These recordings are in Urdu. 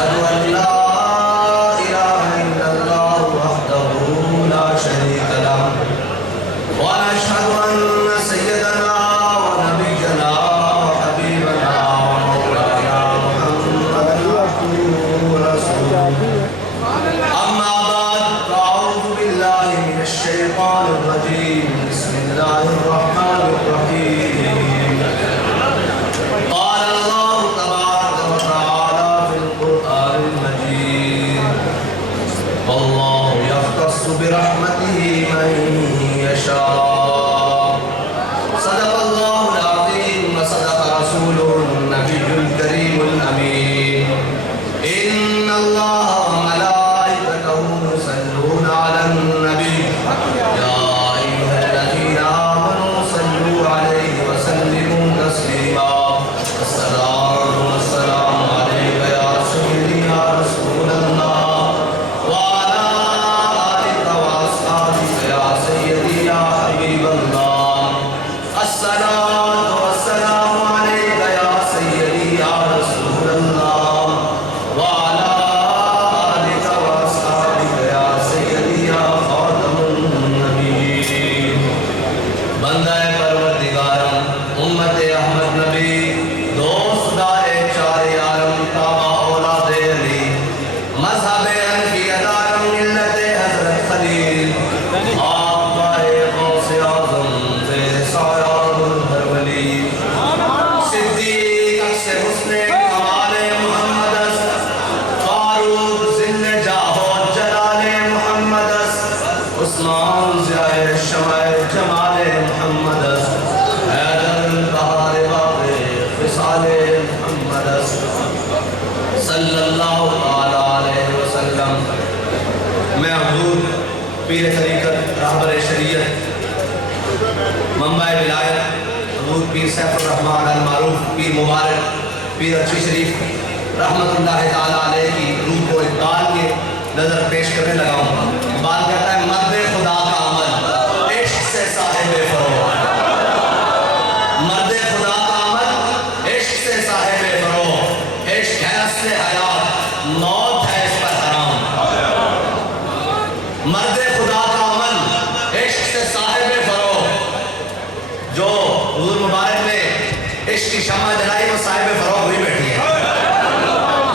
أشهد أن لا إله إلا الله وحده لا شريك له ونشهد أن سيدنا ونبينا وحبيبنا ومولانا محمدا عبده ورسوله أما بعد فأعوذ بالله من الشيطان الرجيم بسم الله الرحمن الرحيم قال الله تبارك وتعالى في القرآن المجيد والله يختص برحمته من يشاء صدق الله العظيم وصدق رسوله النبي الكريم الأمين إن الله وملائكته يصلون على النبي يا أيها الذين آمنوا صلوا عليه وسلموا تسليما السلام عليك يا سيدي يا رسول الله وعلى آلك وأصحابك يا سيدي يا حبيب الله الصلاة والسلام عليك يا سيدي يا رسول الله وعلى آلك وأصحابك يا سيدي يا خاتم النبيين بندہ پروردگارم امت احمد نبی دوست دار چار یارم تابع اولاد علی مذہب حنفی ادارم ملت حضرت خلیل آپ بائے غوث اعظم زیر سایہ گلہر ولی صدیق عکس حسن کمال محمد فاروق ذل جاہ و جلال محمد عثمان ضیاء شمع جمال محمد حیدر بہار باغ خصال محمد صلی اللہ علیہ وسلم میں حضور پیر طریقت رہبر شریعت منبع ولایت حضور پیر سیف الرحمن المعروف پیر مبارک پیر اچھی شریف رحمت اللہ تعالیٰ علیہ کی روح کو اقبال کے نظر پیش کرنے لگا ہوں. اقبال کہتا ہے مرد خدا کا عمل عشق سے صاحب فروغ مرد خدا کا عمل عشق سے صاحب فروغ عشق ہے اصل حیات موت ہے اس پر حرام مرد خدا کا عمل عشق سے صاحب فروغ جو حضور مبارک نے عشق کی شمع جلائی وہ صاحب فروغ ہوئی بیٹھی ہے.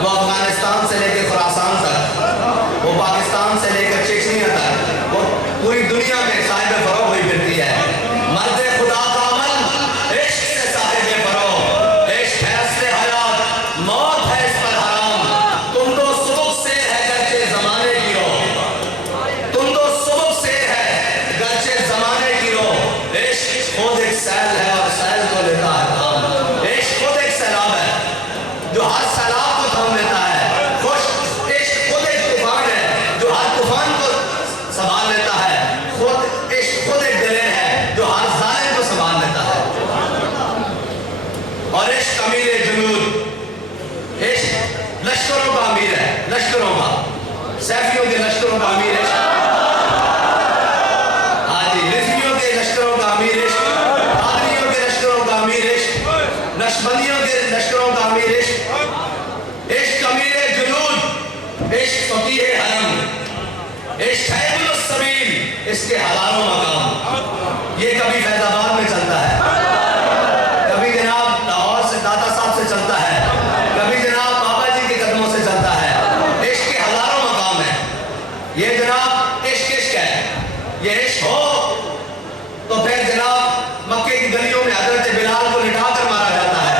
وہ افغانستان سے لے کے خراسان تک وہ پاکستان سے لے کر چیچنیا تک وہ پوری دنیا میں صاحب فروغ ہوئی پھرتی ہے. مرد خدا کا عمل عشق سے صاحب فروغ عشق ہے اصل حیات موت ہے اس پر حرام تم تو سبق سے ہے گرچہ زمانے کی رو تم تو سبق سے ہے گرچہ زمانے کی رو عشق خود ایک سیل ہے اور سیل کو لیتا ہے کام عشق خود ایک سیلاب ہے جو ہر سیلاب کو تھام لیتا ہے خوش عشق خود ایک طوفان ہے جو ہر طوفان کو سنبھال لیتا ہے خود عشق خود ایک دلیر ہے جو ہر ظالم کو سنبھال لیتا ہے. اور عشق امیر جنود عشق لشکروں کا امیر ہے لشکروں کا سیفیوں کے لشکروں کا امیر عشق آجی رزمیوں کے لشکروں کا امیر عشق آدمیوں کے لشکروں کا امیر عشق نشبندیوں کے لشکروں کا امیر عشق عشق امیر جنود عشق فقیر حرم عشق ہے ابن السبیل اس کے ہزاروں مقام یہ کبھی فیض آباد میں چلتا ہے کبھی جناب لاہور سے داتا صاحب سے چلتا ہے کبھی جناب بابا جی کے قدموں سے چلتا ہے. عشق کے ہزاروں مقام ہے یہ جناب عشق عشق ہے یہ عشق ہو تو پھر جناب مکے کی گلیوں میں حضرت بلال کو لٹا کر مارا جاتا ہے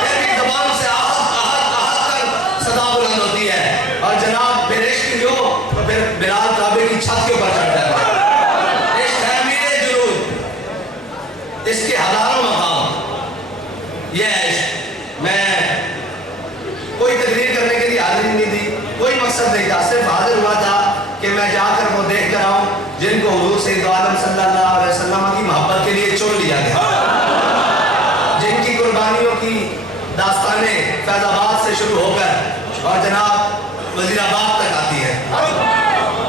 پھر بھی زبان سے آہت کر صدا بلند ہوتی ہے اور جناب پھر عشق جو تو پھر بلال کعبے کی چھت کے اوپر چڑھ جاتا ہے. عشق ہے امیر جنود اس کے ہزاروں مقام یہ ہے عشق. میں کوئی تقریر کرنے کے لیے حاضری نہیں دی کوئی مقصد نہیں تھا صرف حاضر ہوا تھا کہ میں جا کر وہ دیکھ کر آؤں جن کو حضور سید عالم صلی اللہ علیہ وسلم کی محبت کے لیے چن لیا گیا جن کی قربانیوں کی داستانیں فیض آباد سے شروع ہو کر اور جناب وزیر آباد تک آتی ہے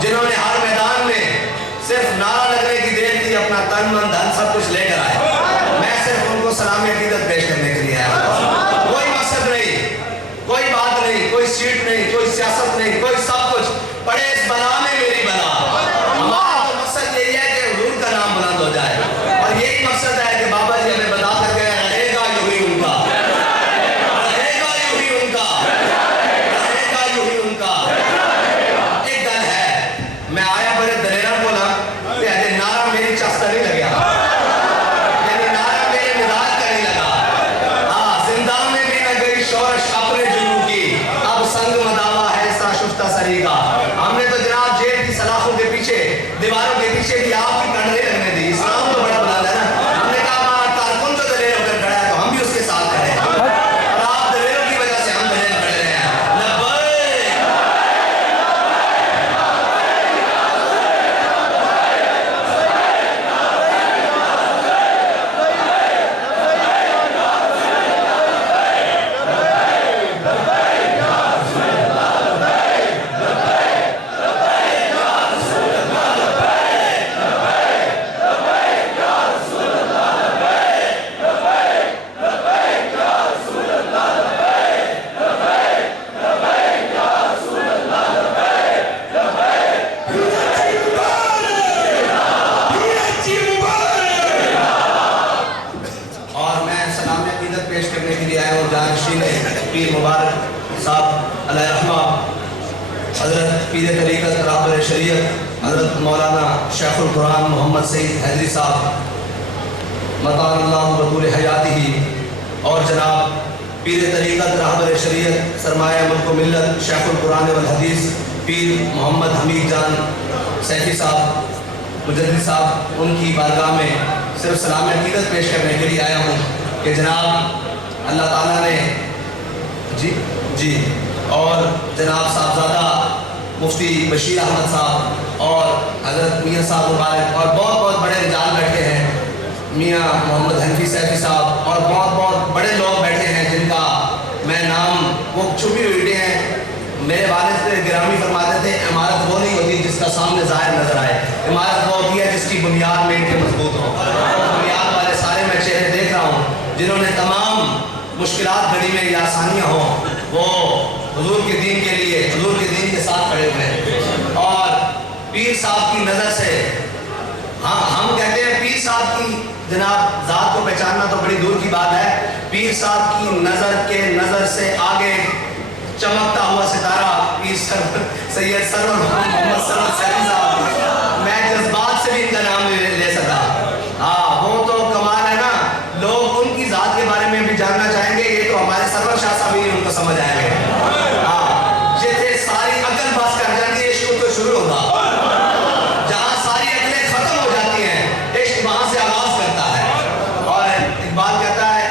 جنہوں نے ہر میدان میں صرف نعرہ لگنے کی دیر تھی اپنا تن من دھن سب کچھ لے کر آئے. میں صرف ان کو سلام عقیدت پیش کرنے کے لیے آیا کوئی مقصد نہیں کوئی بات نہیں کوئی کوئی سیٹ نہیں, کوئی سیاست نہیں, کوئی سب کچھ. پڑے اس بلا میں میری بلا. ہمارا تو مقصد یہی ہے کہ حضور کا نام بلند ہو جائے, اور یہی مقصد ہے کہ بابا جی ہمیں بتا کر گئے رہے گا یوں ہی ان کا, رہے گا یوں ہی ان کا, رہے گا یوں ہی ان کا. ایک گل ہے, میں آیا بڑے دلیرہ بولا کہ اجے نعرہ میری چستا نہیں لگیا, یعنی نعرہ میرے مزاج کا نہیں لگا. ہاں زندان میں بھی نہ گئی شورش اپنے جنوں کی, اب سنگ مداوا ہے سا شفتہ سری کا. ہم نے تو جناب جیل کی سلاخوں کے پیچھے, دیواروں کے پیچھے بھی آپ کی کنڈے لگنے دی. اسلام تو بڑا بلند ہے نا. ہم نے کہا ہمارا کارکن جو دلیر ہو کر کھڑا ہے تو ہم بھی اس کے ساتھ کھڑے ہیں, اور آپ دلیروں کی وجہ سے ہم دلیر کھڑے رہے ہیں. لبیک پیر مبارک صاحب علیہ رحمہ, حضرت پیر طریقت رہبر شریعت حضرت مولانا شیخ القرآن محمد سعید حیدری صاحب مطال اللہ بطول حیاتہ, اور جناب پیر طریقت رہبر شریعت سرمایہ ملک و ملت شیخ القرآن والحدیث پیر محمد حمید جان سیفی صاحب مجدد صاحب, ان کی بارگاہ میں صرف سلام عقیدت پیش کرنے کے لیے آیا ہوں کہ جناب اللہ تعالیٰ نے جی اور جناب صاحبزادہ مفتی بشیر احمد صاحب اور حضرت میاں صاحب مبارک اور بہت بہت بڑے رجال بیٹھے ہیں, میاں محمد حنفی سیفی صاحب اور بہت بہت بڑے لوگ بیٹھے ہیں جن کا میں نام وہ چھپی ہوئی ہیں. میرے والد گرامی فرماتے تھے عمارت وہ نہیں ہوتی جس کا سامنے ظاہر نظر آئے, عمارت وہ ہوتی ہے جس کی بنیاد میں ان کے مضبوط ہو. بنیاد والے سارے میں چہرے دیکھ رہا ہوں جنہوں نے تمام مشکلات گھڑی میں یا آسانیاں ہوں وہ حضور کے دین کے لیے حضور کے دین کے ساتھ کھڑے ہوئے ہیں. اور پیر صاحب کی نظر سے, ہاں ہم کہتے ہیں پیر صاحب کی جناب ذات کو پہچاننا تو بڑی دور کی بات ہے, پیر صاحب کی نظر سے آگے چمکتا ہوا ستارہ پیر سید سرور محمد سرور سیفی صاحب, میں جذبات سے بھی ان کا نام لے سکتا. ہاں وہ تو کمال ہے نا, لوگ ان کی ذات کے بارے میں بھی جاننا چاہیں گے, یہ تو ہمارے سرور شاہ صاحب ہی ان کو سمجھ آئے گے. ہاں جیسے ساری عقل بس کر جاتی ہے عشق تو شروع ہوگا, جہاں ساری عقلیں ختم ہو جاتی ہیں عشق وہاں سے آغاز کرتا ہے. اور اقبال کہتا ہے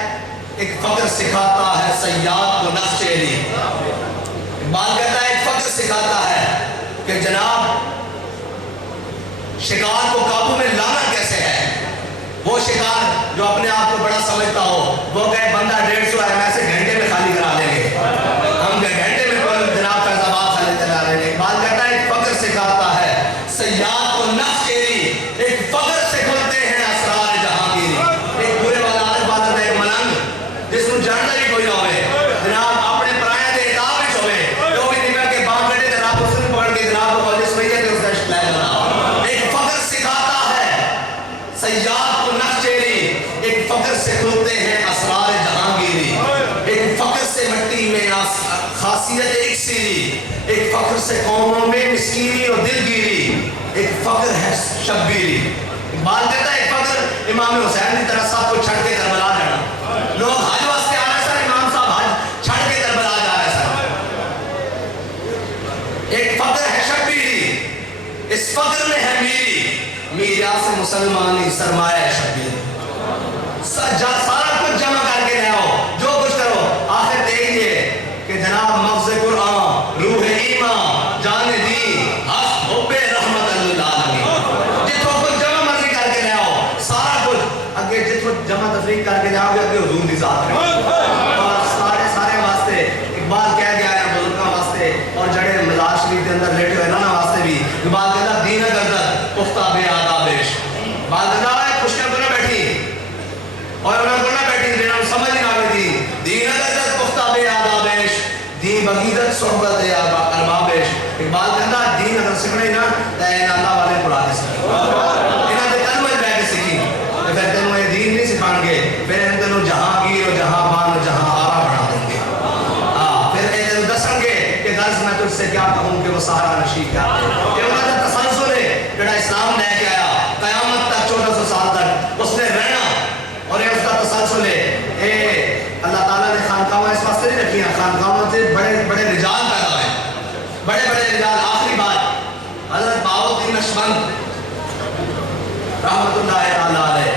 ایک فقر سکھاتا ہے صیاد کو نقش چہری, اقبال کہتا ہے ایک فقر سکھاتا ہے کہ جناب شکار کو قابو میں لانا کیسے ہے. وہ شکار جو اپنے آپ کو بڑا سمجھتا ہو وہ کہے بندہ 150 ایم ایس گھنٹے میں خالی کرا لیں گے, ہم گھنٹے میں کوئی جناب فیض آباد خالی کرا لیں گے. اقبال کہتا ہے ایک فقر سکھاتا ہے صیاد کو نقش چہری, ایک فقر سے کھلتے ہیں اسرار جہانگیری. ایک پورے والا عادت بادت ہے, ایک ملنگ جس کو جانتا ہی کوئی نہ ہوئے, جناب اپنے پرائے دے اتاب وچ ہوئے تو بھی نکل کے بام کٹے تے رب اس نے پکڑ کے جناب کو جس وجہ تے اس کا عشق لے لینا. ایک فقر سکھاتا ہے صیاد کو نقش چہری, ایک فقر سے کھلتے ہیں اسرار جہانگیری. ایک فقر سے مٹی میں خاصیت اکسیری, ایک فقر سے قوموں میں مسکینی اور دلگیری, ایک فقر ہے شبیری. اقبال کہتا ہے ایک فقر امام حسین کی طرح سب کو چھڑ کے کربلا جانا. لوگ حج واسطے آ رہے سر, امام صاحب حج چھڑ کے کربلا جا رہے سر. ایک فقر ہے شبیری, اس فقر میں ہے میری میراث مسلمانی سرمایہ شبیر. سارا کچھ جمع کر کے لے آؤ, جو کچھ کرو, آخر دیکھیے کہ جناب مغز قرآن روح ایمان جان دین حق حب رحمت للعالمین, جتو کچھ جمع مرضی کر کے لے آؤ, سارا کچھ اگے جتو جمع تفریق کر کے لے آؤ گے حضور کی ذات ہے. اور سارے واسطے اقبال کہہ گیا ہے بزرگاں واسطے اور جڑے مزار شریف کے اندر لیٹے ہوئے نا واسطے بھی. اقبال کہتا دین گردت پختہ بے آدابش, اقبال کہتا ہے خوشیاں تو نہ بیٹھی اور انہوں نے بیٹھی جنہوں سمجھ نہ آئی تھی. دین گردت پختہ بے آدابش, دین بغیرت صحبت ہے ارباب عشق اقبال کہتا دین اگر سکھنے نا تو اللہ والے قرآن سکھی انہاں دے قدمیں بیٹھ کے سکھی پھر تینوں یہ دین نہیں سکھان گے پھر ان تینوں جہانگیر اور جہاں بان اور جہاں آرا بنا دیں گے پھر یہ تینوں دسن گے کہ غرض میں تجھ سے کیا کہوں کہ وہ سہارا نشی کیا یہ انہاں دا تسلسل ہے جڑا اسلام لے کے آیا قیامت تک 1400 سال تک اس نے رہنا اور یہ اس کا تسلسل ہے اللہ تعالیٰ نے خانقاہوں اس واسطے نہیں رکھی ہیں خانقاہوں سے بڑے بڑے رجال پیدا ہوئے بڑے بڑے رجال آخری بات حضرت بہاؤالدین نقشبند رحمت اللہ تعالیٰ علیہ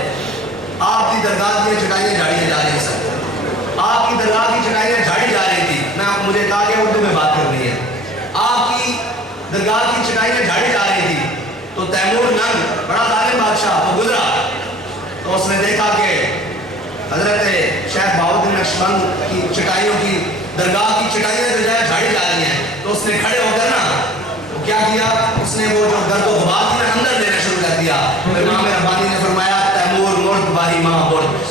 آپ کی درگاہ کی چٹائیاں جھاڑی جا رہی سر آپ کی درگاہ کی چٹائیاں جھاڑی جا رہی تھی میں مجھے کہا کہ اردو میں بات کرنی ہے آپ کی درگاہ کی چٹائیاں جھاڑی جا رہی تھی تو تیمور ننگ بڑا ظالم بادشاہ وہ گزرا تو اس نے دیکھا کہ حضرت شیخ بہاؤالدین نقشبند کی چٹائیوں کی درگاہ کی چٹائیاں جو جائے جھاڑی جا رہی ہیں تو اس نے کھڑے ہو کر نا وہ کیا کیا اس نے وہ جو گرد و غبار تھی نا اندر لینا شروع کر دیا امام ربانی نے فرمایا تیمور مرد باہی ماں برد